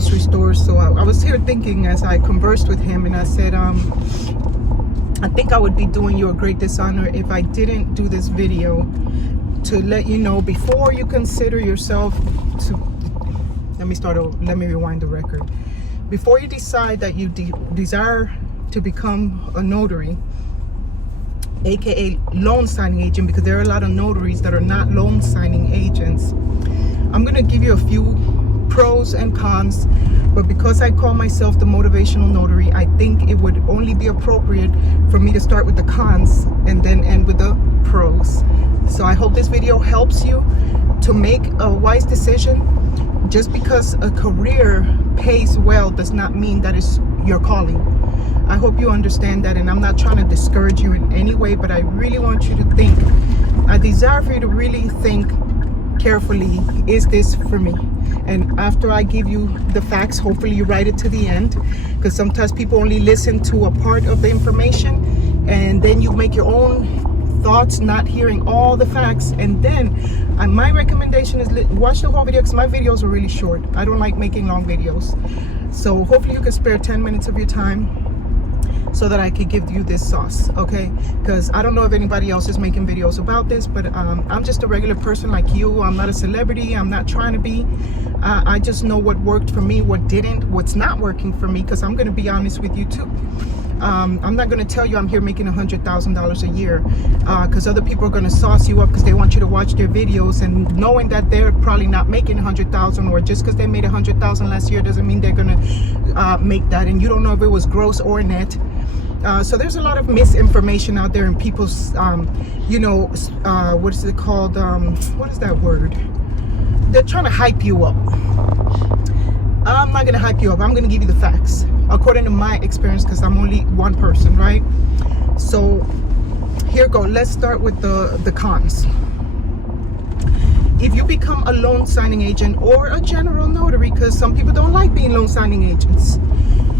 grocery store. So I was here thinking as I conversed with him, and I said, I think I would be doing you a great dishonor if I didn't do this video to let you know, before you consider yourself to, let me rewind the record. Before you decide that you desire to become a notary, aka loan signing agent, because there are a lot of notaries that are not loan signing agents, I'm going to give you a few pros and cons, but because I call myself the motivational notary, I think it would only be appropriate for me to start with the cons and then end with the pros. So I hope this video helps you to make a wise decision. Just because a career pays well does not mean that it's your calling. I hope you understand that, and I'm not trying to discourage you in any way, but I really want you to think. I desire for you to really think carefully, is this for me? And after I give you the facts, hopefully you write it to the end, because sometimes people only listen to a part of the information and then you make your own thoughts, not hearing all the facts. And then my recommendation is watch the whole video, because my videos are really short. I don't like making long videos. So hopefully you can spare 10 minutes of your time so that I could give you this sauce, okay? Because I don't know if anybody else is making videos about this, but I'm just a regular person like you. I'm not a celebrity. I'm not trying to be. I just know what worked for me, what didn't, what's not working for me, because I'm going to be honest with you too. I'm not going to tell you I'm here making $100,000 a year, because other people are going to sauce you up because they want you to watch their videos, and knowing that they're probably not making $100,000, or just because they made $100,000 last year doesn't mean they're going to make that, and you don't know if it was gross or net. So there's a lot of misinformation out there, and people's, what is it called? What is that word? They're trying to hype you up. I'm not going to hype you up. I'm going to give you the facts according to my experience, because I'm only one person, right? So here go. Let's start with the cons. If you become a loan signing agent or a general notary, because some people don't like being loan signing agents.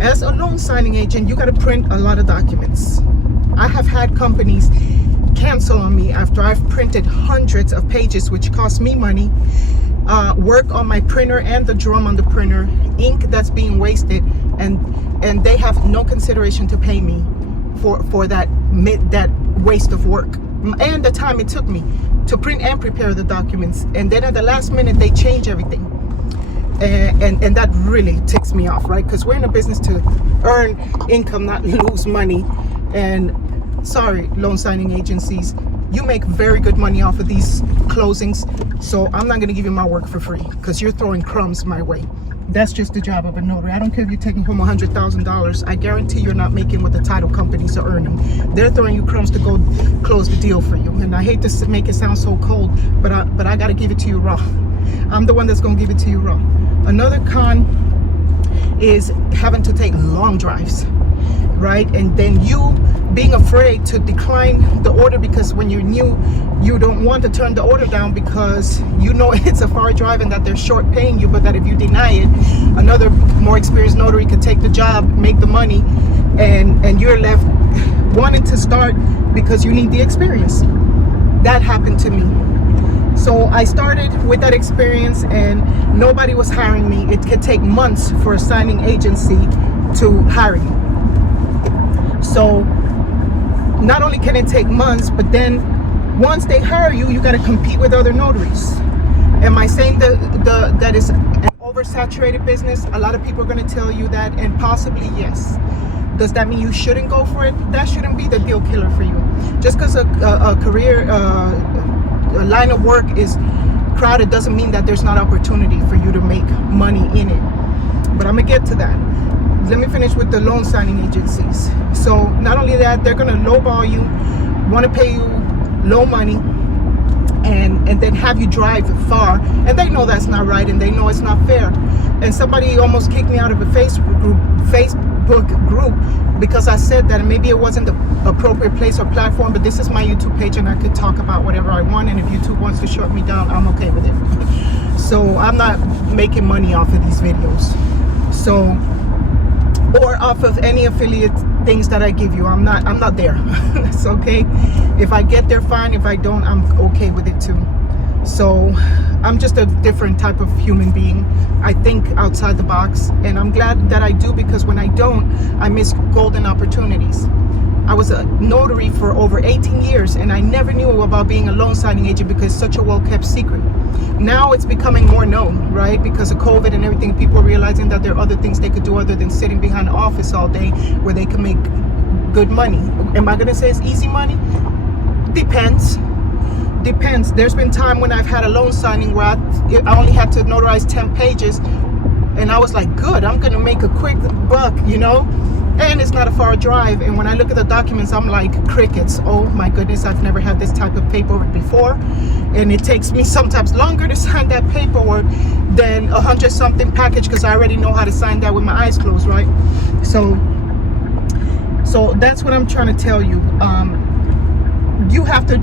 As a loan signing agent, you got to print a lot of documents. I have had companies cancel on me after I've printed hundreds of pages, which cost me money, work on my printer and the drum on the printer, ink that's being wasted, and they have no consideration to pay me for that waste of work and the time it took me to print and prepare the documents. And then at the last minute, they change everything. And that really ticks me off, right? Because we're in a business to earn income, not lose money. And sorry, loan signing agencies, you make very good money off of these closings. So I'm not going to give you my work for free, because you're throwing crumbs my way. That's just the job of a notary. I don't care if you're taking home $100,000. I guarantee you're not making what the title companies are earning. They're throwing you crumbs to go close the deal for you. And I hate to make it sound so cold, but I got to give it to you raw. I'm the one that's going to give it to you raw. Another con is having to take long drives, right? And then you being afraid to decline the order, because when you're new, you don't want to turn the order down because you know it's a far drive and that they're short paying you, but that if you deny it, another more experienced notary could take the job, make the money, and you're left wanting to start because you need the experience. That happened to me. So I started with that experience and nobody was hiring me. It could take months for a signing agency to hire you. So not only can it take months, but then once they hire you, you got to compete with other notaries. Am I saying that is an oversaturated business? A lot of people are going to tell you that, and possibly yes. Does that mean you shouldn't go for it? That shouldn't be the deal killer for you. Just because a career, a line of work is crowded doesn't mean that there's not opportunity for you to make money in it. But I'm gonna get to that. Let me finish with the loan signing agencies. So not only that, they're gonna lowball you, want to pay you low money, and then have you drive far, and they know that's not right, and they know it's not fair. And somebody almost kicked me out of a Facebook group because I said that, and maybe it wasn't the appropriate place or platform, but this is my YouTube page and I could talk about whatever I want, and if YouTube wants to shut me down, I'm okay with it. So I'm not making money off of these videos, so, or off of any affiliate things that I give you. I'm not there. It's okay. If I get there, fine. If I don't, I'm okay with it too. So I'm just a different type of human being. I think outside the box, and I'm glad that I do, because when I don't, I miss golden opportunities. I was a notary for over 18 years, and I never knew about being a loan signing agent because it's such a well-kept secret. Now it's becoming more known, right? Because of COVID and everything, people are realizing that there are other things they could do other than sitting behind the office all day where they can make good money. Am I gonna say it's easy money? Depends. There's been time when I've had a loan signing where I only had to notarize 10 pages, and I was like, good, I'm gonna make a quick buck, you know? And it's not a far drive, and when I look at the documents, I'm like, crickets. Oh my goodness, I've never had this type of paperwork before, and it takes me sometimes longer to sign that paperwork than 100-something package, because I already know how to sign that with my eyes closed, right? So that's what I'm trying to tell you. You have to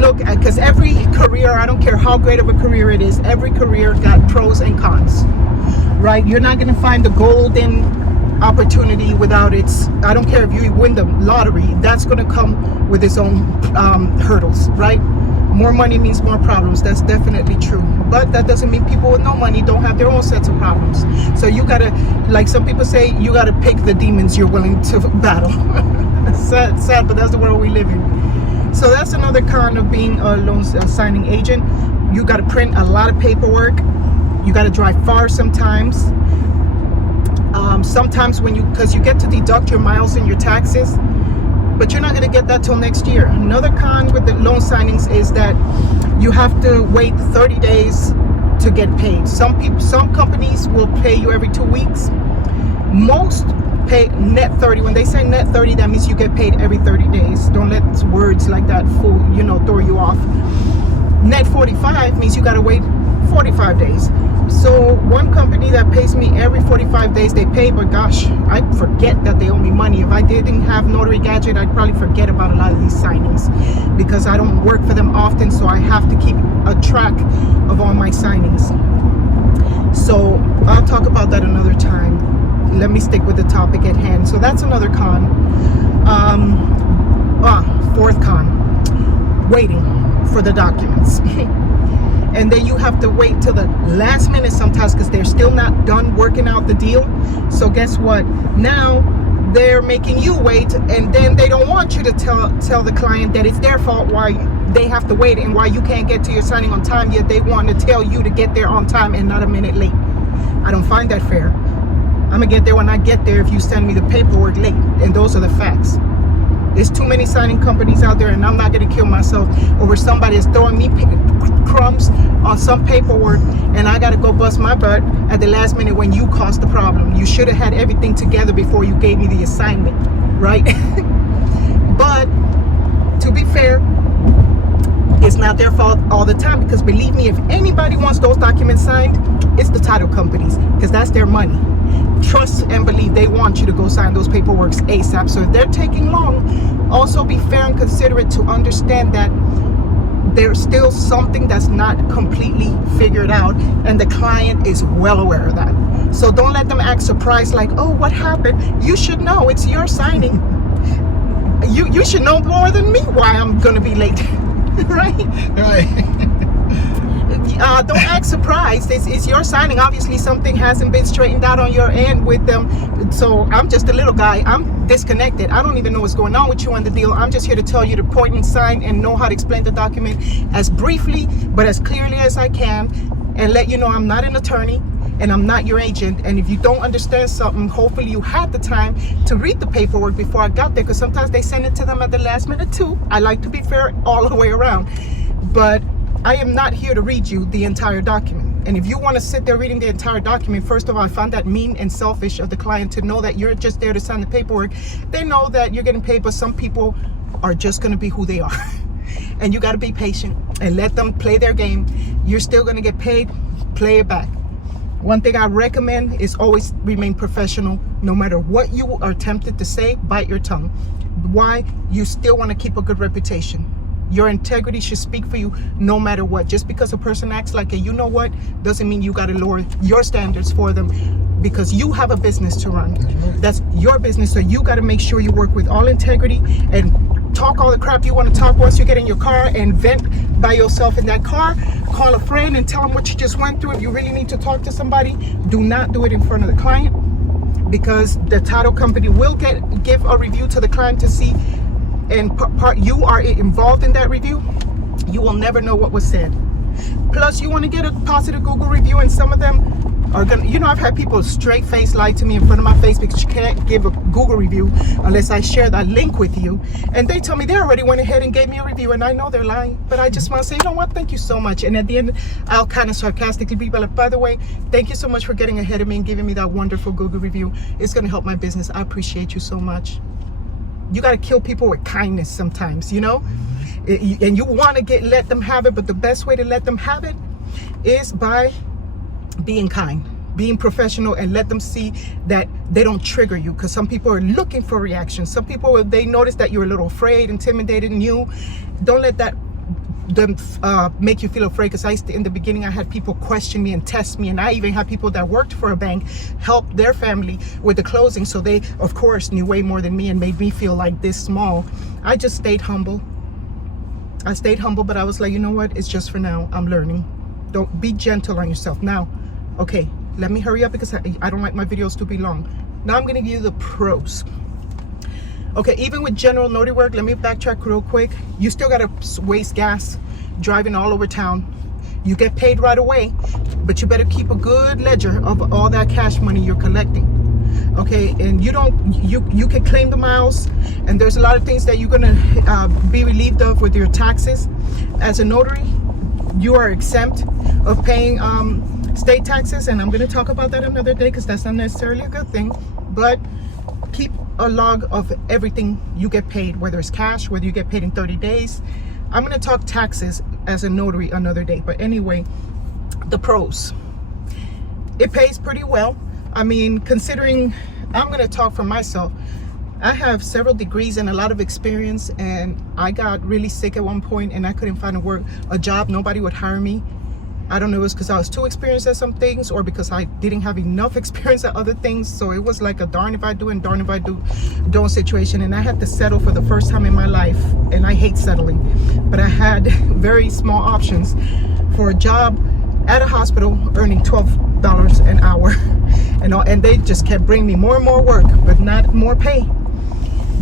look at, because every career, I don't care how great of a career it is, every career got pros and cons, right? You're not going to find the golden opportunity without its, I don't care if you win the lottery, that's going to come with its own hurdles, right? More money means more problems. That's definitely true. But that doesn't mean people with no money don't have their own sets of problems. So you got to, like some people say, you got to pick the demons you're willing to battle. sad, but that's the world we live in. So that's another con of being a loan signing agent. You got to print a lot of paperwork. You got to drive far sometimes. Sometimes because you get to deduct your miles and your taxes, but you're not going to get that till next year. Another con with the loan signings is that you have to wait 30 days to get paid. Some companies will pay you every 2 weeks. Most pay net 30. When they say net 30, that means you get paid every 30 days. Don't let words like that throw you off. Net 45 means you got to wait 45 days. So one company that pays me every 45 days, they pay, but gosh, I forget that they owe me money. If I didn't have Notary Gadget, I'd probably forget about a lot of these signings because I don't work for them often, so I have to keep a track of all my signings. So I'll talk about that another time. Let me stick with the topic at hand. So that's another con. Fourth con, waiting for the documents. And then you have to wait till the last minute sometimes because they're still not done working out the deal. So guess what? Now they're making you wait, and then they don't want you to tell the client that it's their fault why they have to wait and why you can't get to your signing on time, yet they want to tell you to get there on time and not a minute late. I don't find that fair. I'm gonna get there when I get there if you send me the paperwork late, and those are the facts. There's too many signing companies out there, and I'm not going to kill myself over somebody is throwing me crumbs on some paperwork, and I got to go bust my butt at the last minute when you caused the problem. You should have had everything together before you gave me the assignment, right? But to be fair, it's not their fault all the time, because believe me, if anybody wants those documents signed, it's the title companies, because that's their money. Trust and believe they want you to go sign those paperworks ASAP. So if they're taking long, also be fair and considerate to understand that there's still something that's not completely figured out, and the client is well aware of that. So don't let them act surprised like, oh, what happened? You should know, it's your signing. You should know more than me why I'm gonna be late. Right. Don't act surprised. It's your signing. Obviously something hasn't been straightened out on your end with them. So I'm just a little guy. I'm disconnected. I don't even know what's going on with you on the deal. I'm just here to tell you to point and sign and know how to explain the document as briefly but as clearly as I can, and let you know I'm not an attorney and I'm not your agent. And if you don't understand something, hopefully you had the time to read the paperwork before I got there, because sometimes they send it to them at the last minute too. I like to be fair all the way around, but I am not here to read you the entire document. And if you want to sit there reading the entire document, first of all, I find that mean and selfish of the client to know that you're just there to sign the paperwork. They know that you're getting paid, but some people are just going to be who they are. And you got to be patient and let them play their game. You're still going to get paid. Play it back. One thing I recommend is always remain professional. No matter what you are tempted to say, bite your tongue. Why? You still want to keep a good reputation. Your integrity should speak for you no matter what. Just because a person acts like a you know what doesn't mean you got to lower your standards for them, because you have a business to run. That's your business, so you got to make sure you work with all integrity and talk all the crap you want to talk once you get in your car and vent by yourself in that car. Call a friend and tell them what you just went through. If you really need to talk to somebody, do not do it in front of the client, because the title company will give a review to the client to see, and you are involved in that review. You will never know what was said. Plus, you want to get a positive Google review, and some of them are gonna, I've had people straight face lie to me in front of my face because you can't give a Google review unless I share that link with you. And they tell me they already went ahead and gave me a review, and I know they're lying, but I just want to say, you know what, thank you so much. And at the end, I'll kind of sarcastically be like, by the way, thank you so much for getting ahead of me and giving me that wonderful Google review. It's going to help my business. I appreciate you so much. You got to kill people with kindness sometimes, and you want to let them have it, but the best way to let them have it is by being kind, being professional, and let them see that they don't trigger you, because some people are looking for reactions. Some people, they notice that you're a little afraid, intimidated, and don't let that make you feel afraid. Because in the beginning, I had people question me and test me, and I even had people that worked for a bank help their family with the closing, so they of course knew way more than me and made me feel like this small. I just stayed humble. But I was like, you know what, it's just for now. I'm learning. Don't be gentle on yourself. Now, okay, let me hurry up because I don't like my videos to be long. Now I'm going to give you the pros. Okay, even with general notary work, let me backtrack real quick. You still got to waste gas driving all over town. You get paid right away, but you better keep a good ledger of all that cash money you're collecting. Okay, and you can claim the miles, and there's a lot of things that you're going to be relieved of with your taxes. As a notary, you are exempt of paying state taxes, and I'm going to talk about that another day because that's not necessarily a good thing. But keep a log of everything you get paid, whether it's cash, whether you get paid in 30 days. I'm going to talk taxes as a notary another day. But anyway, the pros. It pays pretty well. I mean, considering, I'm going to talk for myself. I have several degrees and a lot of experience, and I got really sick at one point and I couldn't find a job. Nobody would hire me. I don't know, it was because I was too experienced at some things, or because I didn't have enough experience at other things. So it was like a darn if I do and darn if I don't situation. And I had to settle for the first time in my life, and I hate settling. But I had very small options for a job at a hospital earning $12 an hour. And they just kept bringing me more and more work, but not more pay.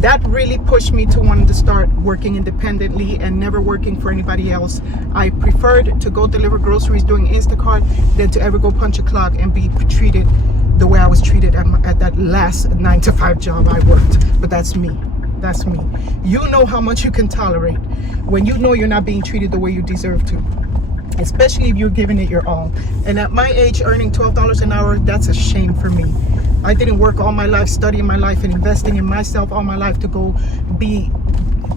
That really pushed me to wanting to start working independently and never working for anybody else. I preferred to go deliver groceries doing Instacart than to ever go punch a clock and be treated the way I was treated at that last 9-to-5 job I worked. But that's me. That's me. You know how much you can tolerate when you know you're not being treated the way you deserve to, especially if you're giving it your all. And at my age, earning $12 an hour, that's a shame for me. I didn't work all my life, studying my life and investing in myself all my life to go be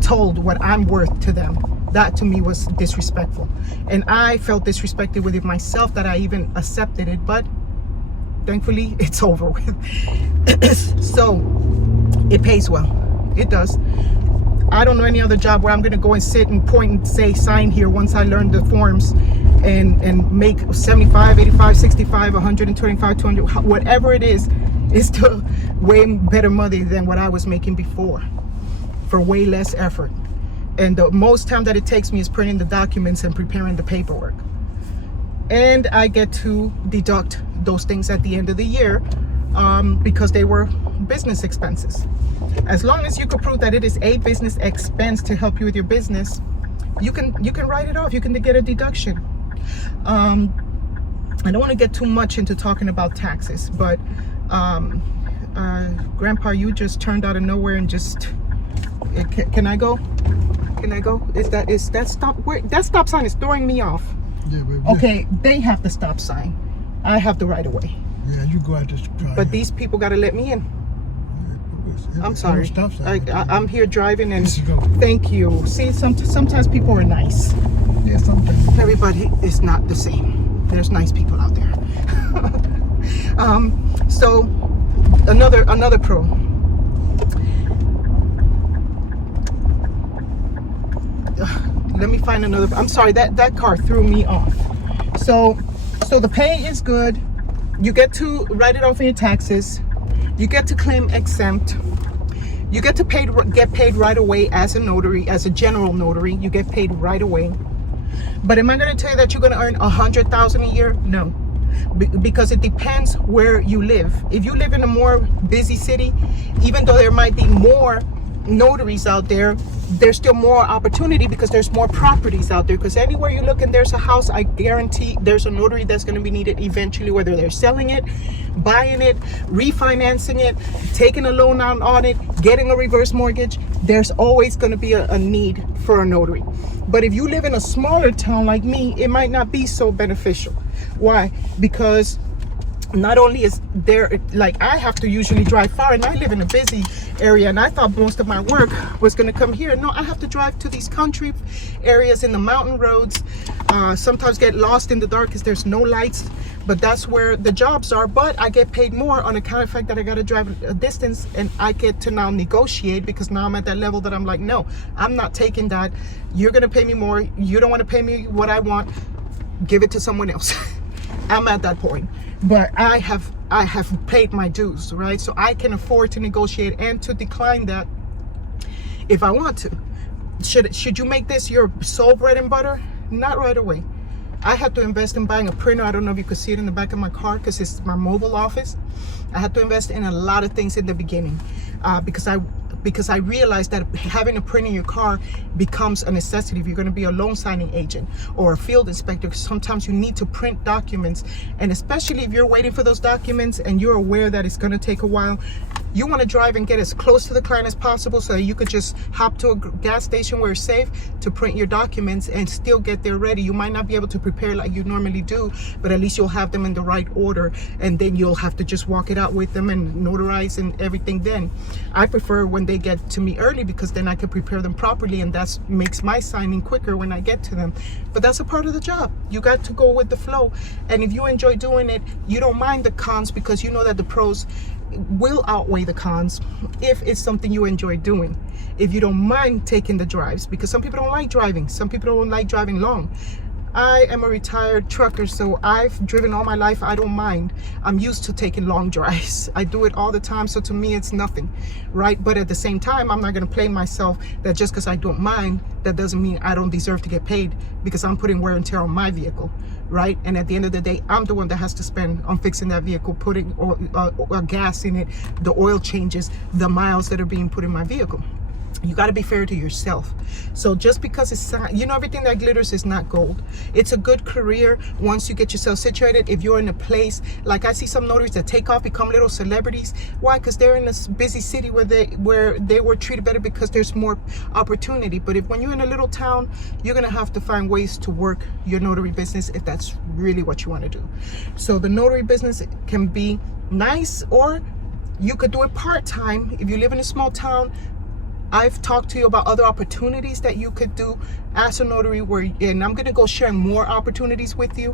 told what I'm worth to them. That to me was disrespectful. And I felt disrespected with it myself that I even accepted it, but thankfully it's over with. So it pays well. It does. I don't know any other job where I'm going to go and sit and point and say sign here once I learn the forms and make 75, 85, 65, 125, 200, whatever it is. It's still way better money than what I was making before for way less effort. And the most time that it takes me is printing the documents and preparing the paperwork. And I get to deduct those things at the end of the year because they were business expenses. As long as you can prove that it is a business expense to help you with your business, you can write it off. You can get a deduction. I don't want to get too much into talking about taxes, but Grandpa, you just turned out of nowhere and just can I go? Can I go? Is that stop? That stop sign is throwing me off. Yeah, baby. Okay, they have the stop sign. I have the right of way. Yeah, you go out this drive. But these people got to let me in. I'm sorry. Stop sign. I'm here driving and Go. thank you. See, sometimes people are nice. Yeah, sometimes. Everybody is not the same. There's nice people out there. So another pro. Let me find another. I'm sorry, that car threw me off. So the pay is good. You get to write it off in your taxes. You get to claim exempt. You get paid right away as a notary, as a general notary. You get paid right away. But am I going to tell you that you're going to earn $100,000 a year? No, because it depends where you live. If you live in a more busy city, even though there might be more notaries out there, there's still more opportunity because there's more properties out there. Because anywhere you look and there's a house, I guarantee there's a notary that's going to be needed eventually, whether they're selling it, buying it, refinancing it, taking a loan out on it, getting a reverse mortgage. There's always going to be a need for a notary. But if you live in a smaller town like me, it might not be so beneficial. Why? Because not only is there, like, I have to usually drive far, and I live in a busy area, and I thought most of my work was going to come here. No, I have to drive to these country areas in the mountain roads, sometimes get lost in the dark because there's no lights, but that's where the jobs are. But I get paid more on account of the fact that I got to drive a distance, and I get to now negotiate, because now I'm at that level that I'm like, no, I'm not taking that. You're going to pay me more. You don't want to pay me what I want. Give it to someone else. I'm at that point. But I have paid my dues, right? So I can afford to negotiate and to decline that if I want to. Should you make this your sole bread and butter? Not right away. I had to invest in buying a printer. I don't know if you could see it in the back of my car because it's my mobile office. I had to invest in a lot of things in the beginning because I realized that having a print in your car becomes a necessity if you're going to be a loan signing agent or a field inspector. Sometimes you need to print documents, and especially if you're waiting for those documents and you're aware that it's going to take a while, you want to drive and get as close to the client as possible so that you could just hop to a gas station where it's safe to print your documents and still get there ready. You might not be able to prepare like you normally do, but at least you'll have them in the right order, and then you'll have to just walk it out with them and notarize and everything. Then I prefer when they get to me early, because then I can prepare them properly, and that makes my signing quicker when I get to them. But that's a part of the job. You got to go with the flow, and if you enjoy doing it, you don't mind the cons, because you know that the pros will outweigh the cons if it's something you enjoy doing. If you don't mind taking the drives, because some people don't like driving, some people don't like driving long. I am a retired trucker, so I've driven all my life. I don't mind. I'm used to taking long drives. I do it all the time, so to me it's nothing, right? But at the same time, I'm not going to play myself that just because I don't mind, that doesn't mean I don't deserve to get paid, because I'm putting wear and tear on my vehicle, right? And at the end of the day, I'm the one that has to spend on fixing that vehicle, putting gas in it, the oil changes, the miles that are being put in my vehicle. You got to be fair to yourself. So just because it's, you know, everything that glitters is not gold. It's a good career once you get yourself situated. If you're in a place, like I see some notaries that take off, become little celebrities. Why? Because they're in a busy city where they were treated better because there's more opportunity. But when you're in a little town, you're going to have to find ways to work your notary business if that's really what you want to do. So the notary business can be nice, or you could do it part-time if you live in a small town. I've talked to you about other opportunities that you could do as a notary, and I'm going to go share more opportunities with you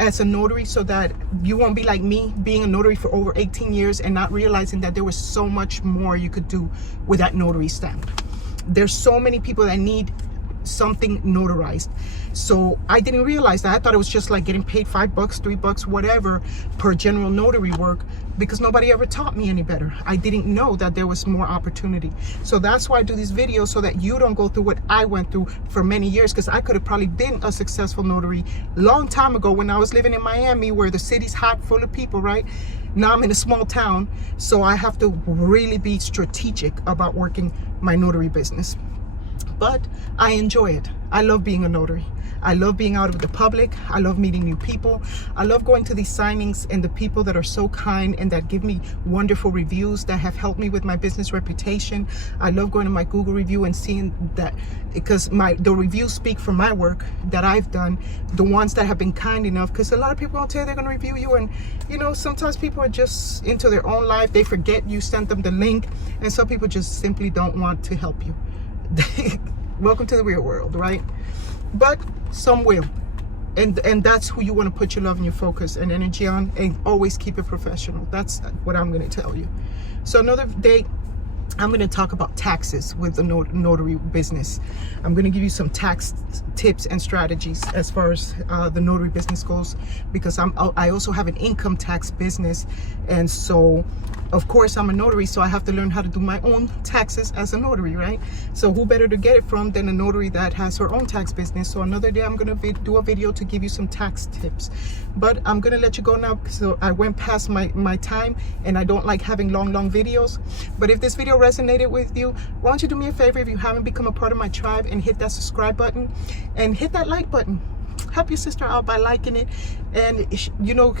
as a notary, so that you won't be like me, being a notary for over 18 years and not realizing that there was so much more you could do with that notary stamp. There's so many people that need something notarized. So I didn't realize that. I thought it was just like getting paid $5, $3, whatever per general notary work, because nobody ever taught me any better. I didn't know that there was more opportunity. So that's why I do these videos, so that you don't go through what I went through for many years, because I could have probably been a successful notary long time ago when I was living in Miami, where the city's hot, full of people, right? Now I'm in a small town, so I have to really be strategic about working my notary business. But I enjoy it. I love being a notary. I love being out with the public. I love meeting new people. I love going to these signings and the people that are so kind and that give me wonderful reviews that have helped me with my business reputation. I love going to my Google review and seeing that, because the reviews speak for my work that I've done, the ones that have been kind enough, because a lot of people don't tell you they're going to review you, and you know, sometimes people are just into their own life. They forget you sent them the link, and some people just simply don't want to help you. Welcome to the real world, right? But some will, and that's who you want to put your love and your focus and energy on, and always keep it professional. That's what I'm going to tell you. So another day, I'm going to talk about taxes with the notary business. I'm going to give you some tax tips and strategies as far as the notary business goes, because I also have an income tax business, and so of course, I'm a notary, so I have to learn how to do my own taxes as a notary, right? So who better to get it from than a notary that has her own tax business? So another day I'm gonna do a video to give you some tax tips. But I'm gonna let you go now, so I went past my time, and I don't like having long videos. But if this video resonated with you, why don't you do me a favor, if you haven't become a part of my tribe, and hit that subscribe button and hit that like button. Help your sister out by liking it, and you know,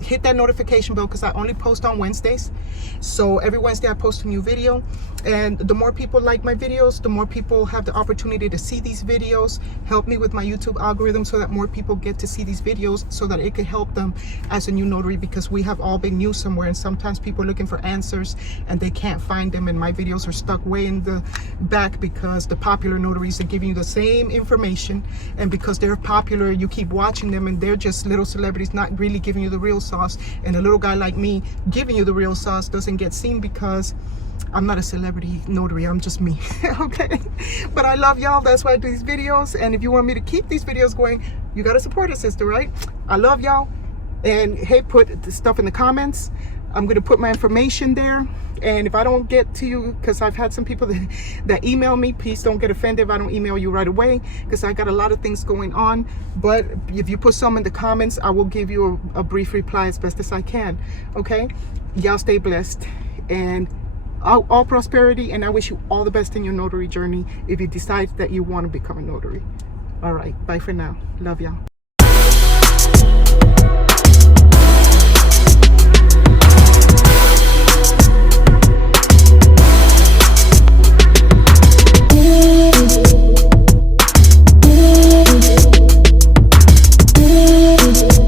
hit that notification bell, because I only post on Wednesdays. So every Wednesday I post a new video, and the more people like my videos, the more people have the opportunity to see these videos. Help me with my YouTube algorithm so that more people get to see these videos, so that it could help them as a new notary, because we have all been new somewhere, and sometimes people are looking for answers and they can't find them, and my videos are stuck way in the back because the popular notaries are giving you the same information, and because they're popular, you keep watching them, and they're just little celebrities, not really giving you the real sauce. And a little guy like me giving you the real sauce doesn't get seen, because I'm not a celebrity notary, I'm just me. Okay, but I love y'all, that's why I do these videos. And if you want me to keep these videos going, you got to support a sister, right? I love y'all. And hey, put the stuff in the comments. I'm gonna put my information there, and if I don't get to you, because I've had some people that email me, please don't get offended if I don't email you right away, because I got a lot of things going on. But if you put some in the comments, I will give you a brief reply as best as I can. Okay, y'all stay blessed, and all prosperity, and I wish you all the best in your notary journey if you decide that you want to become a notary. All right, bye for now. Love y'all.